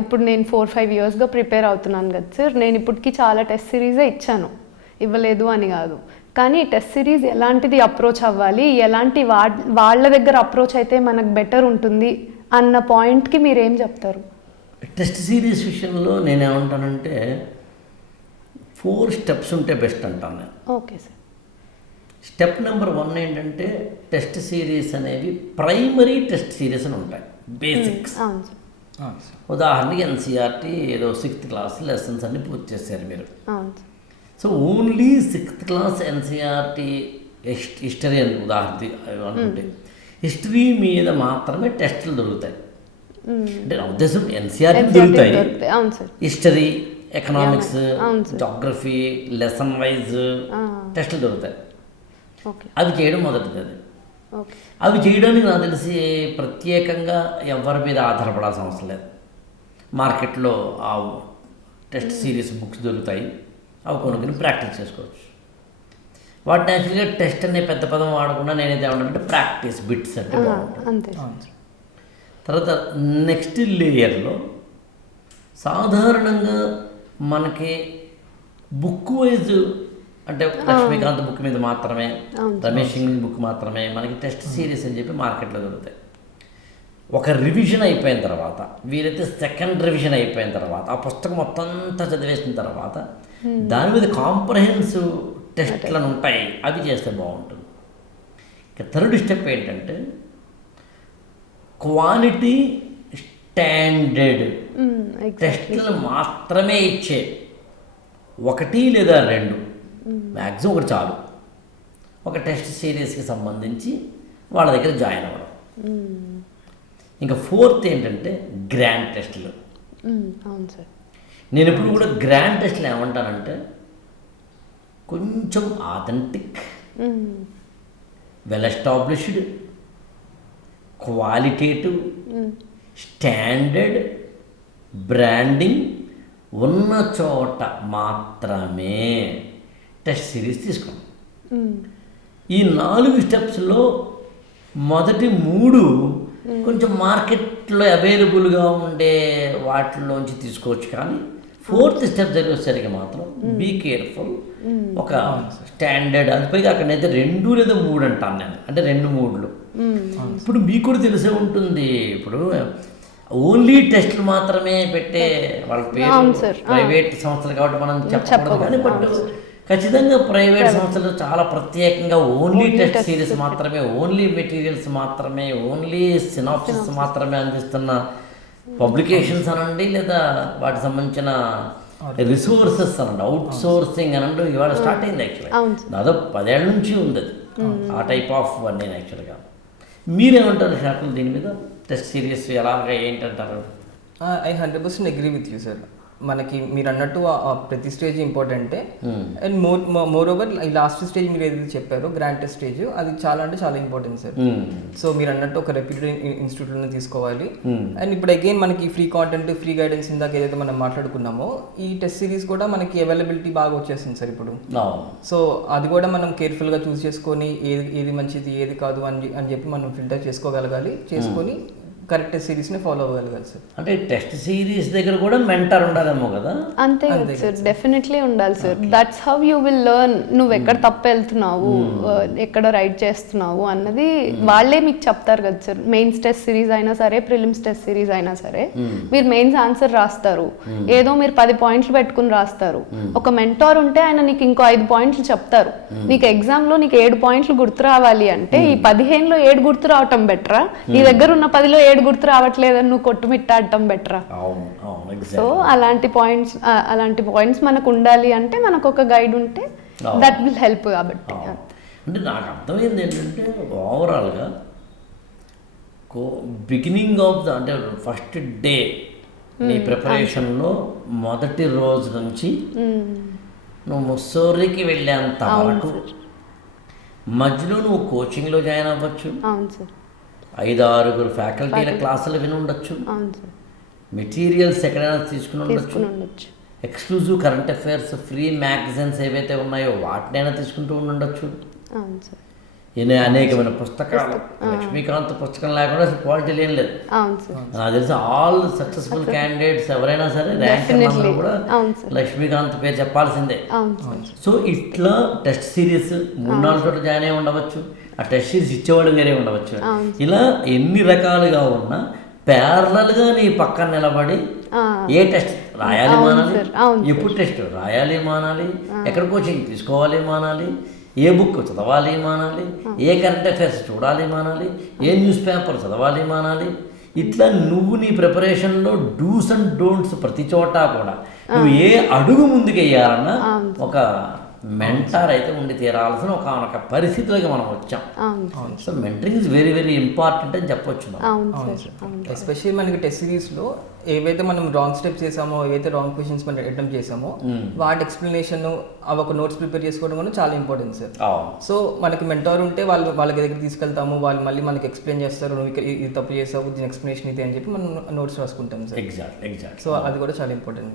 ఇప్పుడు నేను 4-5 ఇయర్స్గా ప్రిపేర్ అవుతున్నాను కదా సార్. నేను ఇప్పటికి చాలా టెస్ట్ సిరీసే ఇచ్చాను, ఇవ్వలేదు అని కాదు. కానీ టెస్ట్ సిరీస్ ఎలాంటిది అప్రోచ్ అవ్వాలి, ఎలాంటి వాళ్ళ దగ్గర అప్రోచ్ అయితే మనకు బెటర్ ఉంటుంది అన్న పాయింట్కి మీరు ఏం చెప్తారు? టెస్ట్ సిరీస్ విషయంలో నేనేమంటానంటే 4 స్టెప్స్ ఉంటే బెస్ట్ అంటాను నేను. Okay sir. స్టెప్ నెంబర్ 1 ఏంటంటే టెస్ట్ సిరీస్ అనేవి ప్రైమరీ టెస్ట్ సిరీస్ అని ఉంటాయి, బేసిక్స్. అవును సార్. ఉదాహరణకి ఎన్సీఆర్టీ ఏదో 6th క్లాస్ లెసన్స్ అన్ని పూర్తి చేశారు మీరు. అవును sir. So only 6th class NCERT history అని ఉదాహరణ అనుకుంటే హిస్టరీ మీద మాత్రమే టెస్టులు దొరుకుతాయి. అంటే నా ఉద్దేశం ఎన్సీఆర్టీ దొరుకుతాయి, history, economics, geography, lesson wise టెస్టులు దొరుకుతాయి. అవి చేయడం మొదటిది. అది అవి చేయడానికి నాకు తెలిసి ప్రత్యేకంగా ఎవరి మీద ఆధారపడాల్సిన అవసరం లేదు. మార్కెట్లో ఆ టెస్ట్ సిరీస్ బుక్స్ దొరుకుతాయి, అవి కొనుక్కొని ప్రాక్టీస్ చేసుకోవచ్చు. వాటిని యాక్చువల్గా టెస్ట్ అనే పెద్ద పదం వాడకుండా నేనైతే ఏమంటానంటే ప్రాక్టీస్ బిట్స్ అంటే బాగుంటుంది. తర్వాత నెక్స్ట్ లేయర్లో సాధారణంగా మనకి బుక్ వైజ్ అంటే లక్ష్మీకాంత్ బుక్ మీద మాత్రమే, రమేష్ ఇంగ్లీష్ బుక్ మాత్రమే మనకి టెస్ట్ సిరీస్ అని చెప్పి మార్కెట్లో దొరుకుతాయి. ఒక రివిజన్ అయిపోయిన తర్వాత, వీరైతే సెకండ్ రివిజన్ అయిపోయిన తర్వాత, ఆ పుస్తకం మొత్తం అంతా చదివేసిన తర్వాత దాని మీద కాంప్రహెన్సివ్ టెస్ట్లను ఉంటాయి, అవి చేస్తే బాగుంటుంది. ఇక థర్డ్ స్టెప్ ఏంటంటే క్వాలిటీ స్టాండర్డ్ టెస్టులు మాత్రమే ఇచ్చే 1 లేదా 2, మ్యాక్సిమం 1 చాలు, ఒక టెస్ట్ సిరీస్కి సంబంధించి వాళ్ళ దగ్గర జాయిన్ అవ్వడం. ఇంకా 4th ఏంటంటే గ్రాండ్ టెస్టులు. అవును సార్. నేను ఇప్పుడు కూడా గ్రాండ్ టెస్టులు ఏమంటానంటే కొంచెం authentic, well established, qualitative, standard, branding ఉన్న చోట మాత్రమే టెస్ట్ సిరీస్ తీసుకోండి. ఈ 4 స్టెప్స్లో మొదటి 3 కొంచెం మార్కెట్లో అవైలబుల్గా ఉండే వాటిలోంచి తీసుకోవచ్చు, కానీ 4th స్టెప్ జరిగేసరికి మాత్రం బీ కేర్ఫుల్. ఒక స్టాండర్డ్, అది పైగా అక్కడైతే 2 లేదా 3 అంటాను నేను, అంటే 2-3. ఇప్పుడు మీకు కూడా తెలిసే ఉంటుంది, ఇప్పుడు ఓన్లీ టెస్టులు మాత్రమే పెట్టే వాళ్ళ పేరు ప్రైవేట్ సంస్థలు కాబట్టి మనం చెప్పకూడదు, కానీ బట్ ఖచ్చితంగా ప్రైవేట్ సంస్థలు చాలా ప్రత్యేకంగా ఓన్లీ టెస్ట్ సిరీస్ మాత్రమే, ఓన్లీ మెటీరియల్స్ మాత్రమే, ఓన్లీ సినాప్సిస్ మాత్రమే అందిస్తున్న పబ్లికేషన్స్ అనండి, లేదా వాటికి సంబంధించిన రిసోర్సెస్ అనండి, అవుట్ సోర్సింగ్ అనండి, ఇవాళ స్టార్ట్ అయింది. యాక్చువల్గా దాదాపు 10 ఏళ్ళ నుంచి ఉంది ఆ టైప్ ఆఫ్ వన్. యాక్చువల్గా మీరేమంటారు శాఖలు దీని మీద? టెస్ట్ సిరీస్ ఎలాగా ఏంటంటారు? I 100% agree with you sir. మనకి మీరు అన్నట్టు ప్రతి స్టేజ్ ఇంపార్టెంటే. అండ్ మోర్ ఓవర్ ఈ లాస్ట్ స్టేజ్ మీరు ఏదైతే చెప్పారో గ్రాండ్ టెస్ట్ స్టేజ్, అది చాలా అంటే చాలా ఇంపార్టెంట్ సార్. సో మీరు అన్నట్టు ఒక రెప్యూటెడ్ ఇన్స్టిట్యూట్లోనే తీసుకోవాలి. అండ్ ఇప్పుడు అగైన్ మనకి ఫ్రీ కాంటెంట్, ఫ్రీ గైడెన్స్ ఇందాక ఏదైతే మనం మాట్లాడుకున్నామో, ఈ టెస్ట్ సిరీస్ కూడా మనకి అవైలబిలిటీ బాగా వచ్చేసింది సార్ ఇప్పుడు. సో అది కూడా మనం కేర్ఫుల్గా చూస్ చేసుకొని ఏది మంచిది ఏది కాదు అని చెప్పి మనం ఫిల్టర్ చేసుకోగలగాలి, చేసుకొని కరెక్ట్ సిరీస్ని ఫాలో అవ్వగలగాలి సార్. అంటే టెస్ట్ సిరీస్ దగ్గర కూడా మెంటర్ ఉండాలేమో కదా? అంతే కదా సార్, డెఫినెట్లీ ఉండాలి sir. That's how you will learn. నువ్వు ఎక్కడ తప్పు వెళ్తున్నావు, ఎక్కడ రైట్ చేస్తున్నావు అన్నది వాళ్ళే మీకు చెప్తారు కదా సార్. మెయిన్స్ టెస్ట్ సిరీస్ అయినా సరే, ప్రిలిమ్స్ టెస్ట్ సిరీస్ అయినా సరే, మీరు మెయిన్స్ ఆన్సర్ రాస్తారు, ఏదో మీరు 10 పాయింట్లు పెట్టుకుని రాస్తారు. ఒక మెంటార్ ఉంటే ఆయన నీకు ఇంకో 5 పాయింట్లు చెప్తారు. నీకు ఎగ్జామ్లో నీకు 7 పాయింట్లు గుర్తు రావాలి అంటే ఈ 15లో 7 గుర్తు రావటం బెటరా, నీ దగ్గర ఉన్న 10లో 7 గుర్తు రావట్లేదని నువ్వు కొట్టుమిట్టాడటం బెటరా? సో అలాంటి పాయింట్స్ మనకు ఉండాలి అంటే మనకు ఒక గైడ్ ఉంటే దట్ విల్ హెల్ప్. కాబట్టి అంటే నాకు అర్థమైంది ఏంటంటే ఓవరాల్గా బిగినింగ్ ఆఫ్ ద అంటే ఫస్ట్ డే నీ ప్రిపరేషన్లో మొదటి రోజు నుంచి నువ్వు ముస్సోరికి వెళ్ళేంత వరకు మధ్యలో నువ్వు కోచింగ్లో జాయిన్ అవ్వచ్చు. అవును సార్. 5-6 ఫ్యాకల్టీల క్లాసులు విని ఉండొచ్చు, మెటీరియల్స్ ఎక్కడైనా తీసుకుని ఉండొచ్చు, exclusive current affairs free magazines ఏవైతే ఉన్నాయో వాటినైనా తీసుకుంటూ ఉండొచ్చు. అనేకమైన పుస్తకాలు, లక్ష్మీకాంత్ పుస్తకం లేకుండా అసలు క్వాలిటీ ఏం లేదు. అవును సార్. నాకు తెలిసి ఆల్ సక్సెస్ఫుల్ క్యాండిడేట్స్ ఎవరైనా సరే ర్యాంక్ అందరూ కూడా అవును సార్. లక్ష్మీకాంత్ పేరు చెప్పాల్సిందే. అవును సార్. సో ఇట్లా టెస్ట్ సిరీస్ 3-4 చోట్ల జాయిన్ అయి ఉండవచ్చు, ఆ టెస్ట్ సిరీస్ ఇచ్చేవాడు వేరే ఉండవచ్చు. ఇలా ఎన్ని రకాలుగా ఉన్నా ప్యారలల్గా నీ పక్కన నిలబడి ఏ టెస్ట్ రాయాలి మానాలి, ఎప్పుడు టెస్ట్ రాయాలి మానాలి, ఎక్కడ కోచింగ్ తీసుకోవాలి మానాలి, ఏ బుక్ చదవాలి మానాలి, ఏ కరెంట్ అఫైర్స్ చూడాలి మానాలి, ఏ న్యూస్ పేపర్ చదవాలి మానాలి, ఇట్లా నువ్వు నీ ప్రిపరేషన్లో డూస్ అండ్ డోంట్స్ ప్రతి చోట కూడా నువ్వు ఏ అడుగు ముందుకు వేయాలన్నా ఒక మెంటార్ అయితే ఉండి తీరాల్సిన ఒక పరిస్థితిలోకి మనం వచ్చాం. So mentoring is very very important అని చెప్పొచ్చు. ఎస్పెషల్లీ మనకి టెస్ట్ సిరీస్లో ఏవైతే మనం రాంగ్ స్టెప్స్ చేసామో, ఏవైతే రాంగ్ క్వశ్చన్స్ మనం అటెంప్ట్ చేసామో వాటి ఎక్స్ప్లెనేషన్ అవి ఒక నోట్స్ ప్రిపేర్ చేసుకోవడం కూడా చాలా ఇంపార్టెంట్ సార్. సో మనకి మెంటార్ ఉంటే వాళ్ళ దగ్గర తీసుకెళ్తాము, వాళ్ళు మళ్ళీ మనకి ఎక్స్ప్లెయిన్ చేస్తారు, నువ్వు ఇది తప్పు చేసావు, దీని ఎక్స్ప్లెనేషన్ ఇది అని చెప్పి మనం నోట్స్ రాసుకుంటాం సార్. ఎగ్జాక్ట్. సో అది కూడా చాలా ఇంపార్టెంట్.